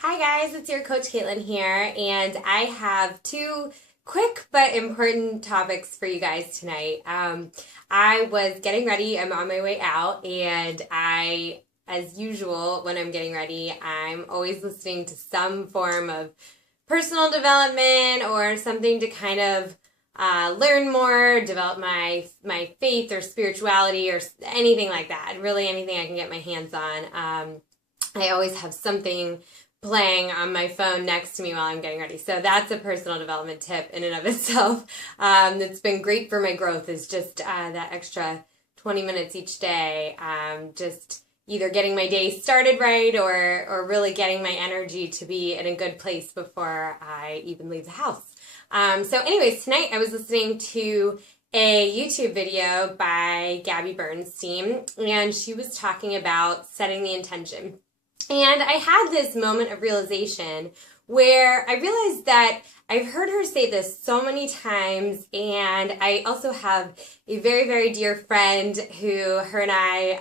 Hi guys, it's your coach Katelyn here, and I have two quick but important topics for you guys tonight. I was getting ready, I'm on my way out, and as usual, when I'm getting ready, I'm always listening to some form of personal development or something to kind of learn more, develop my faith or spirituality or anything like that. Really anything I can get my hands on. I always have something playing on my phone next to me while I'm getting ready. So that's a personal development tip in and of itself. That's been great for my growth is just that extra 20 minutes each day. Just either getting my day started right or really getting my energy to be in a good place before I even leave the house. So anyways, tonight I was listening to a YouTube video by Gabby Bernstein, and she was talking about setting the intention. And I had this moment of realization where I realized that I've heard her say this so many times, and I also have a very, very dear friend who her and I,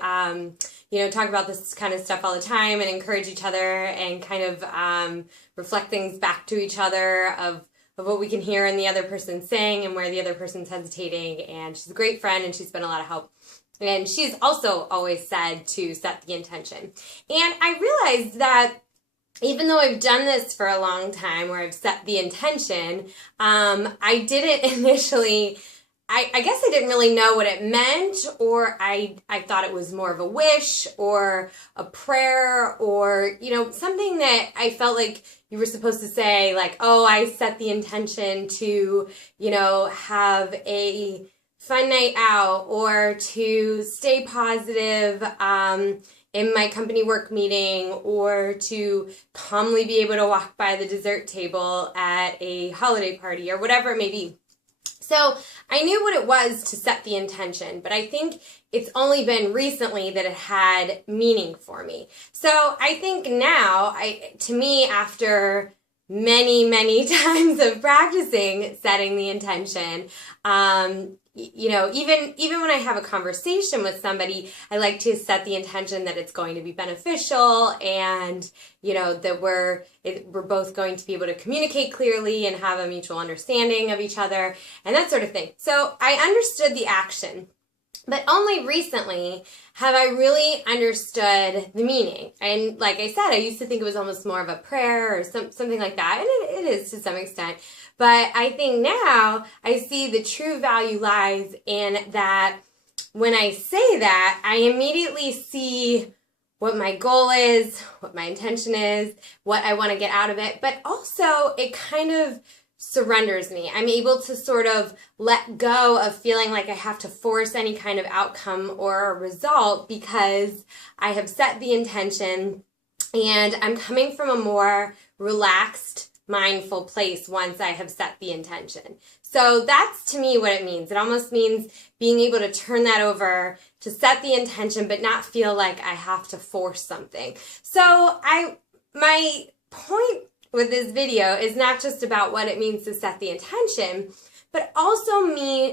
talk about this kind of stuff all the time and encourage each other and kind of reflect things back to each other of what we can hear in the other person saying and where the other person's hesitating. And she's a great friend, and she's been a lot of help. And she's also always said to set the intention. And I realized that even though I've done this for a long time where I've set the intention, I didn't initially, I guess I didn't really know what it meant, or I thought it was more of a wish or a prayer or, something that I felt like you were supposed to say, like, oh, I set the intention to, have a fun night out or to stay positive in my company work meeting or to calmly be able to walk by the dessert table at a holiday party or whatever it may be. So I knew what it was to set the intention, but I think it's only been recently that it had meaning for me. So I think now, to me, after many, many times of practicing setting the intention, even when I have a conversation with somebody, I like to set the intention that it's going to be beneficial and, that we're both going to be able to communicate clearly and have a mutual understanding of each other and that sort of thing. So I understood the action, but only recently have I really understood the meaning. And like I said, I used to think it was almost more of a prayer or something like that, and it is to some extent. But I think now I see the true value lies in that when I say that, I immediately see what my goal is, what my intention is, what I want to get out of it, but also it kind of surrenders me. I'm able to sort of let go of feeling like I have to force any kind of outcome or a result because I have set the intention and I'm coming from a more relaxed, mindful place once I have set the intention. So that's to me what it means. It almost means being able to turn that over to set the intention but not feel like I have to force something. So my point with this video is not just about what it means to set the intention, but also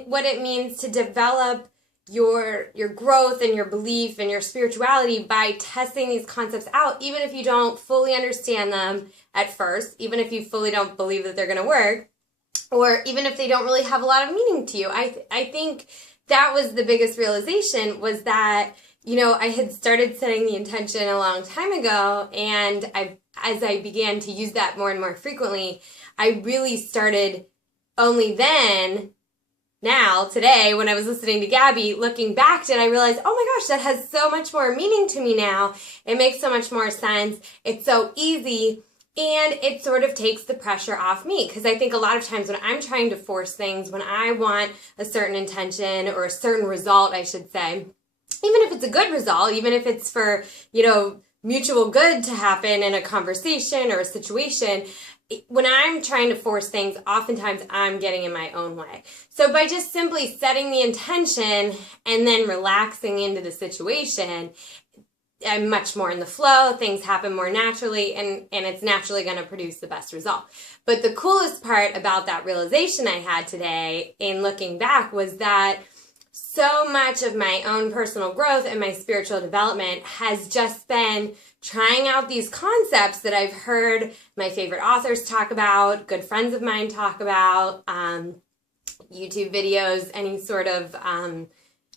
what it means to develop your growth and your belief and your spirituality by testing these concepts out, even if you don't fully understand them at first, even if you fully don't believe that they're going to work, or even if they don't really have a lot of meaning to you. I think that was the biggest realization, was that, I had started setting the intention a long time ago, and as I began to use that more and more frequently, I really started only then, now, today, when I was listening to Gabby, looking back, and I realized, oh my gosh, that has so much more meaning to me now. It makes so much more sense. It's so easy, and it sort of takes the pressure off me, because I think a lot of times when I'm trying to force things, when I want a certain intention or a certain result, I should say, even if it's a good result, even if it's for, mutual good to happen in a conversation or a situation, when I'm trying to force things, oftentimes I'm getting in my own way. So by just simply setting the intention and then relaxing into the situation, I'm much more in the flow, things happen more naturally, and it's naturally going to produce the best result. But the coolest part about that realization I had today in looking back was that so much of my own personal growth and my spiritual development has just been trying out these concepts that I've heard my favorite authors talk about, good friends of mine talk about, YouTube videos, any sort of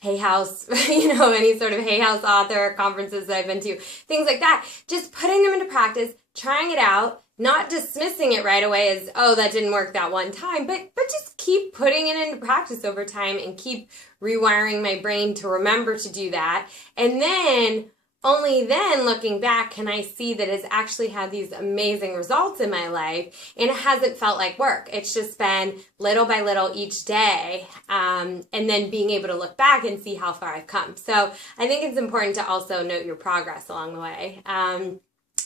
Hay House, any sort of Hay House author conferences that I've been to, things like that. Just putting them into practice, trying it out, not dismissing it right away as, oh, that didn't work that one time, but just keep putting it into practice over time and keep rewiring my brain to remember to do that. And then, only then, looking back, can I see that it's actually had these amazing results in my life, and it hasn't felt like work. It's just been little by little each day, and then being able to look back and see how far I've come. So I think it's important to also note your progress along the way.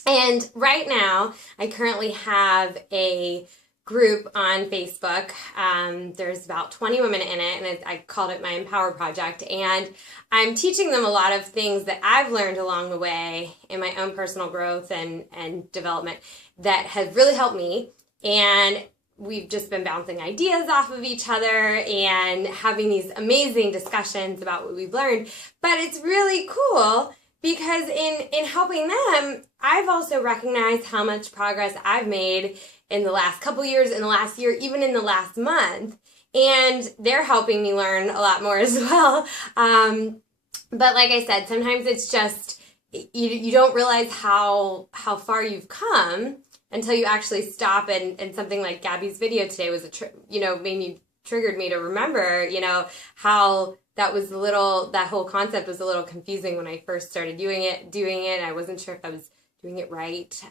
And right now, I currently have a group on Facebook. There's about 20 women in it, and I called it my Empower Project. And I'm teaching them a lot of things that I've learned along the way in my own personal growth and development that has really helped me. And we've just been bouncing ideas off of each other and having these amazing discussions about what we've learned. But it's really cool because in helping them, I've also recognized how much progress I've made in the last couple years, in the last year, even in the last month. And they're helping me learn a lot more as well. But like I said, sometimes it's just, you don't realize how far you've come until you actually stop, and something like Gabby's video today was triggered me to remember, how that whole concept was a little confusing when I first started doing it. I wasn't sure if I was doing it right.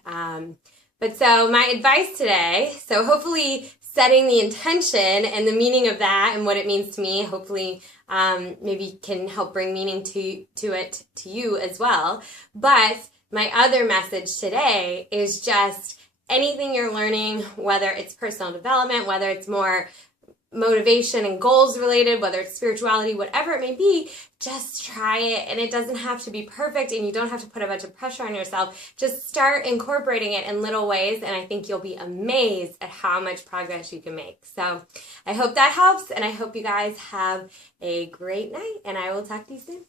But so my advice today, so hopefully setting the intention and the meaning of that and what it means to me, hopefully maybe can help bring meaning to it to you as well. But my other message today is just anything you're learning, whether it's personal development, whether it's more motivation and goals related, whether it's spirituality, whatever it may be, just try it. And it doesn't have to be perfect, and you don't have to put a bunch of pressure on yourself. Just start incorporating it in little ways, and I think you'll be amazed at how much progress you can make. So I hope that helps, and I hope you guys have a great night, and I will talk to you soon.